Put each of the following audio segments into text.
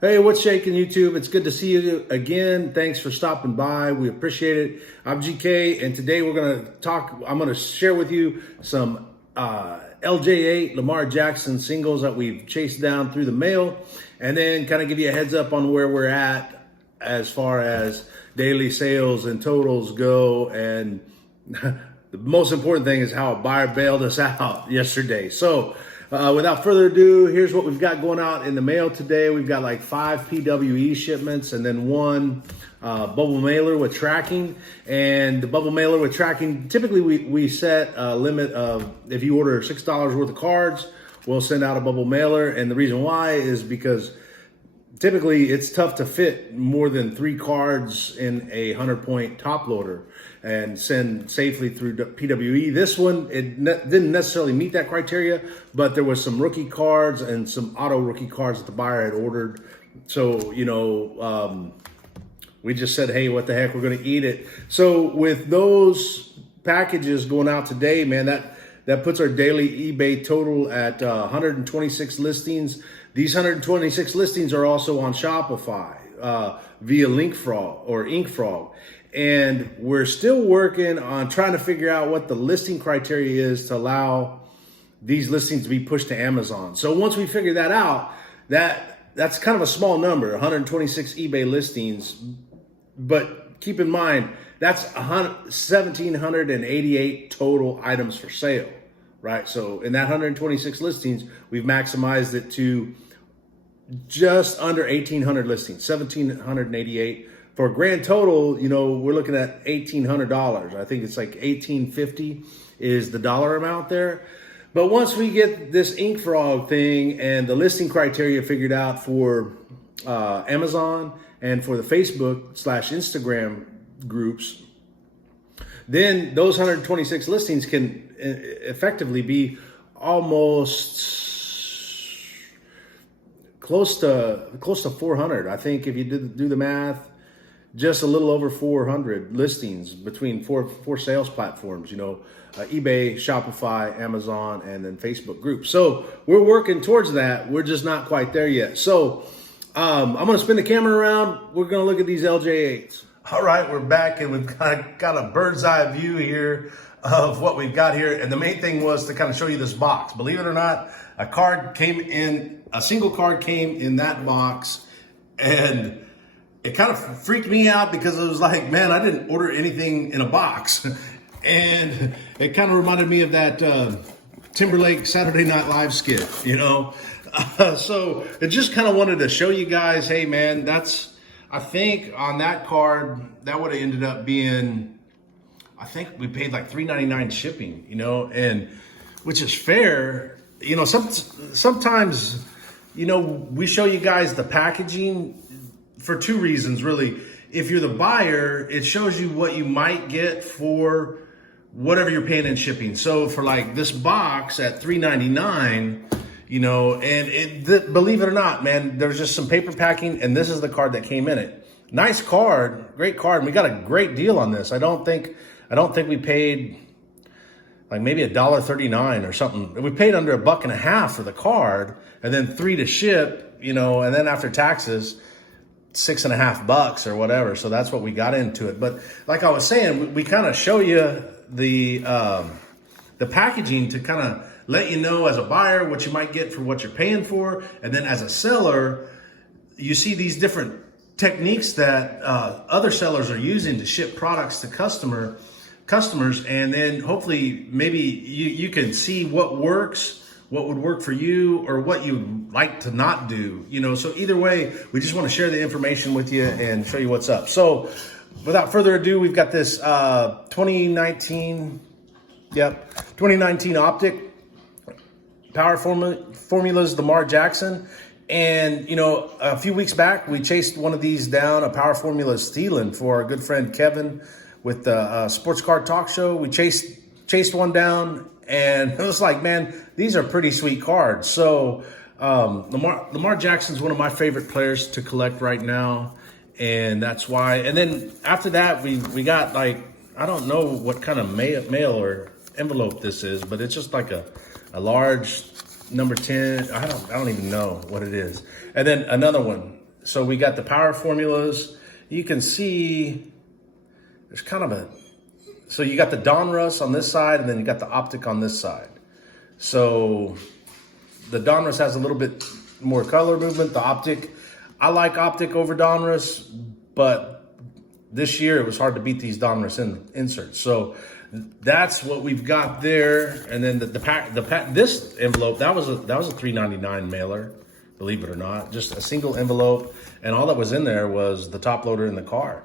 Hey, what's shaking YouTube? It's good to see you again. Thanks for stopping by. We appreciate it. I'm GK, and today I'm going to share with you some LJ8 Lamar Jackson singles that we've chased down through the mail, and then kind of give you a heads up on where we're at as far as daily sales and totals go. And the most important thing is how a buyer bailed us out yesterday. So without further ado, here's what we've got going out in the mail today. We've got like 5 PWE shipments and then 1 bubble mailer with tracking. And the bubble mailer with tracking, typically we set a limit of, if you order $6 worth of cards, we'll send out a bubble mailer. And the reason why is because typically it's tough to fit more than 3 cards in a 100-point top loader and send safely through PWE. This one, didn't necessarily meet that criteria, but there was some rookie cards and some auto rookie cards that the buyer had ordered. So, we just said, hey, what the heck, we're gonna eat it. So with those packages going out today, man, that puts our daily eBay total at 126 listings. These 126 listings are also on Shopify via InkFrog. And we're still working on trying to figure out what the listing criteria is to allow these listings to be pushed to Amazon. So once we figure that out, that's kind of a small number, 126 eBay listings. But keep in mind, that's 1,788 total items for sale, right? So in that 126 listings, we've maximized it to just under 1,800 listings, 1,788. For a grand total, we're looking at $1,800. I think it's like $1,850 is the dollar amount there. But once we get this InkFrog thing and the listing criteria figured out for Amazon and for the Facebook/Instagram groups, then those 126 listings can effectively be almost close to 400. I think if you do the math, just a little over 400 listings between four sales platforms, eBay, Shopify, Amazon, and then Facebook groups. So we're working towards that. We're just not quite there yet. So I'm going to spin the camera around. We're going to look at these LJ8s. All right, we're back, and we've got a bird's eye view here of what we've got here. And the main thing was to kind of show you this box. Believe it or not, a single card came in that box, and it kind of freaked me out because it was like, man, I didn't order anything in a box. And it kind of reminded me of that Timberlake Saturday Night Live skit, So it just kind of wanted to show you guys, hey, man, I think on that card, that would have ended up being, I think we paid like $3.99 shipping, and which is fair. Sometimes, we show you guys the packaging for 2 reasons, really. If you're the buyer, it shows you what you might get for whatever you're paying in shipping. So for like this box at $3.99, and believe it or not, man, there's just some paper packing, and this is the card that came in it. Nice card, great card, and we got a great deal on this. I don't think we paid like maybe $1.39 or something. We paid under $1.50 for the card, and then $3 to ship, and then after taxes, $6.50 or whatever. So that's what we got into it. But like I was saying, we kind of show you the packaging to kind of let you know as a buyer what you might get for what you're paying for. And then as a seller, you see these different techniques that other sellers are using to ship products to customers. And then hopefully maybe you can see what works, what would work for you, or what you'd like to not do, So either way, we just want to share the information with you and show you what's up. So without further ado, we've got this 2019 Optic Power Formulas Lamar Jackson. And, a few weeks back, we chased one of these down, a Power Formula stealing for our good friend Kevin with the Sports Card Talk Show. We chased one down, and it was like, man, these are pretty sweet cards. So Lamar Jackson's one of my favorite players to collect right now, and that's why. And then after that, we got like, I don't know what kind of mail or envelope this is, but it's just like a large number 10. I don't even know what it is. And then another one, So we got the power formulas. You can see there's kind of so you got the Donruss on this side, and then you got the optic on this side. So the Donruss has a little bit more color movement. The optic, I like optic over Donruss, but this year it was hard to beat these Donruss inserts. So that's what we've got there. And then this envelope, that was a $3.99 mailer, believe it or not, just a single envelope. And all that was in there was the top loader and the card.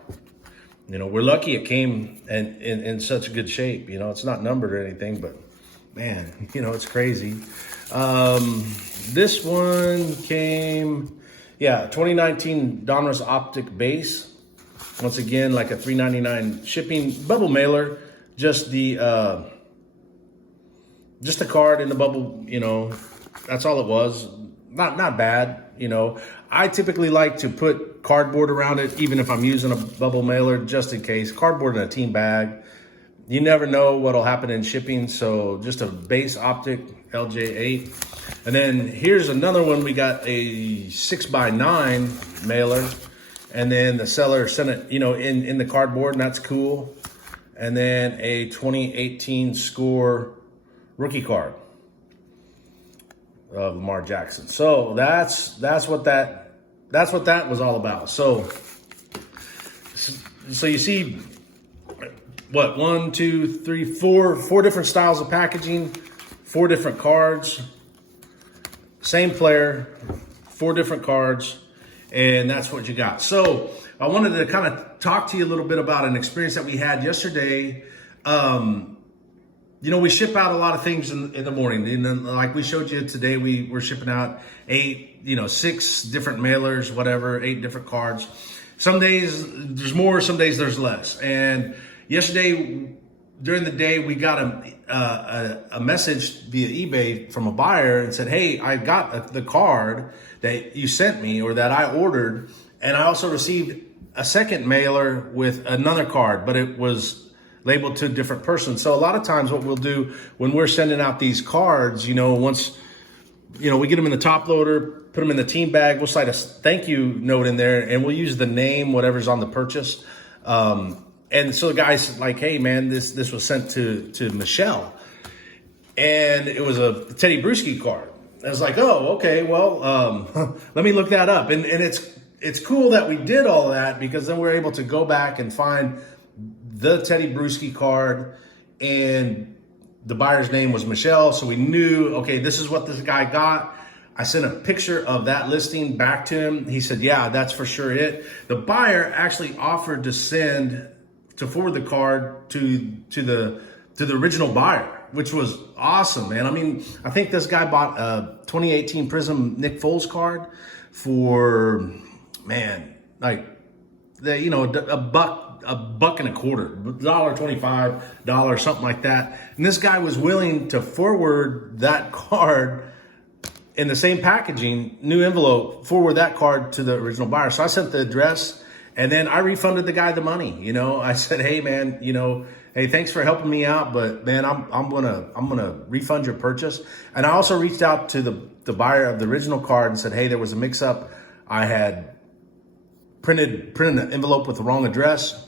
You know, we're lucky it came in such good shape. You know, it's not numbered or anything, but man, you know, it's crazy. This one came, 2019 Donruss Optic base. Once again, like a $3.99 shipping bubble mailer. Just the card in the bubble. You know, that's all it was. Not bad. You know, I typically like to put cardboard around it, even if I'm using a bubble mailer, just in case. Cardboard in a team bag. You never know what'll happen in shipping. So just a base optic LJ8. And then here's another one. We got a 6x9 mailer. And then the seller sent it, you know, in the cardboard, and that's cool. And then a 2018 score rookie card of Lamar Jackson. So that's what that was all about. So you see what, 1, 2, 3, 4 different styles of packaging, 4 different cards, same player, 4 different cards, and that's what you got. So I wanted to kind of talk to you a little bit about an experience that we had yesterday. You know, we ship out a lot of things in the morning. And then, like we showed you today, we're shipping out 6 different mailers, whatever, 8 different cards. Some days there's more, some days there's less. And yesterday, during the day, we got a message via eBay from a buyer and said, hey, I got the card that you sent me or that I ordered. And I also received a second mailer with another card, but it was labeled to a different person. So a lot of times what we'll do when we're sending out these cards, you know, once, you know, we get them in the top loader, put them in the team bag, we'll slide a thank you note in there, and we'll use the name, whatever's on the purchase. And so the guy's like, hey man, this was sent to Michelle. And it was a Teddy Bruschi card. I was like, oh, okay, well, let me look that up. And it's cool that we did all that, because then we're able to go back and find the Teddy Bruschi card, and the buyer's name was Michelle. So we knew, okay, this is what this guy got. I sent a picture of that listing back to him. He said, yeah, that's for sure it. The buyer actually offered to forward the card to the original buyer, which was awesome, man. I mean, I think this guy bought a 2018 Prism Nick Foles card for, man, like, you know, a buck and a quarter, $1.25, something like that. And this guy was willing to forward that card in the same packaging, new envelope, forward that card to the original buyer. So I sent the address, and then I refunded the guy the money. You know, I said, hey man, you know, hey, thanks for helping me out, but man, I'm gonna refund your purchase. And I also reached out to the buyer of the original card and said, hey, there was a mix up. I had printed an envelope with the wrong address.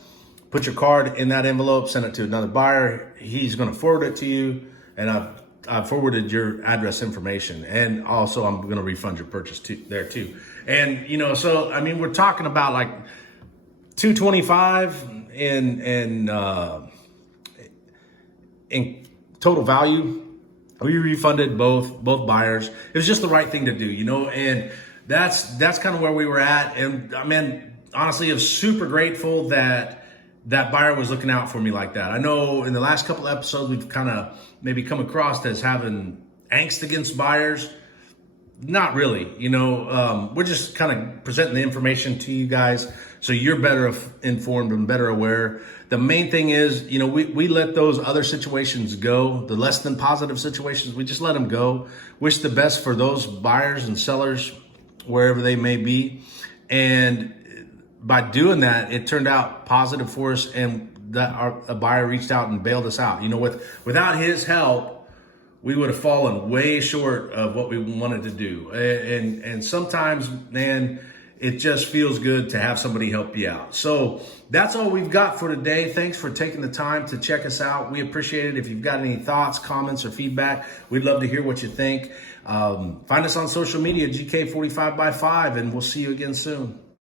Put your card in that envelope, send it to another buyer. He's going to forward it to you, and I've forwarded your address information, and also I'm going to refund your purchase there too. And you know, so I mean, we're talking about like $225 in total value. We refunded both buyers. It was just the right thing to do, you know, and that's kind of where we were at. And I mean, honestly, I was super grateful that buyer was looking out for me like that. I know in the last couple episodes, we've kind of maybe come across as having angst against buyers. Not really, you know, we're just kind of presenting the information to you guys so you're better informed and better aware. The main thing is, you know, we let those other situations go, the less than positive situations, we just let them go. Wish the best for those buyers and sellers, wherever they may be. And by doing that, it turned out positive for us, and a buyer reached out and bailed us out. You know, without his help, we would have fallen way short of what we wanted to do. And sometimes, man, it just feels good to have somebody help you out. So that's all we've got for today. Thanks for taking the time to check us out. We appreciate it. If you've got any thoughts, comments, or feedback, we'd love to hear what you think. Find us on social media, GK45by5, and we'll see you again soon.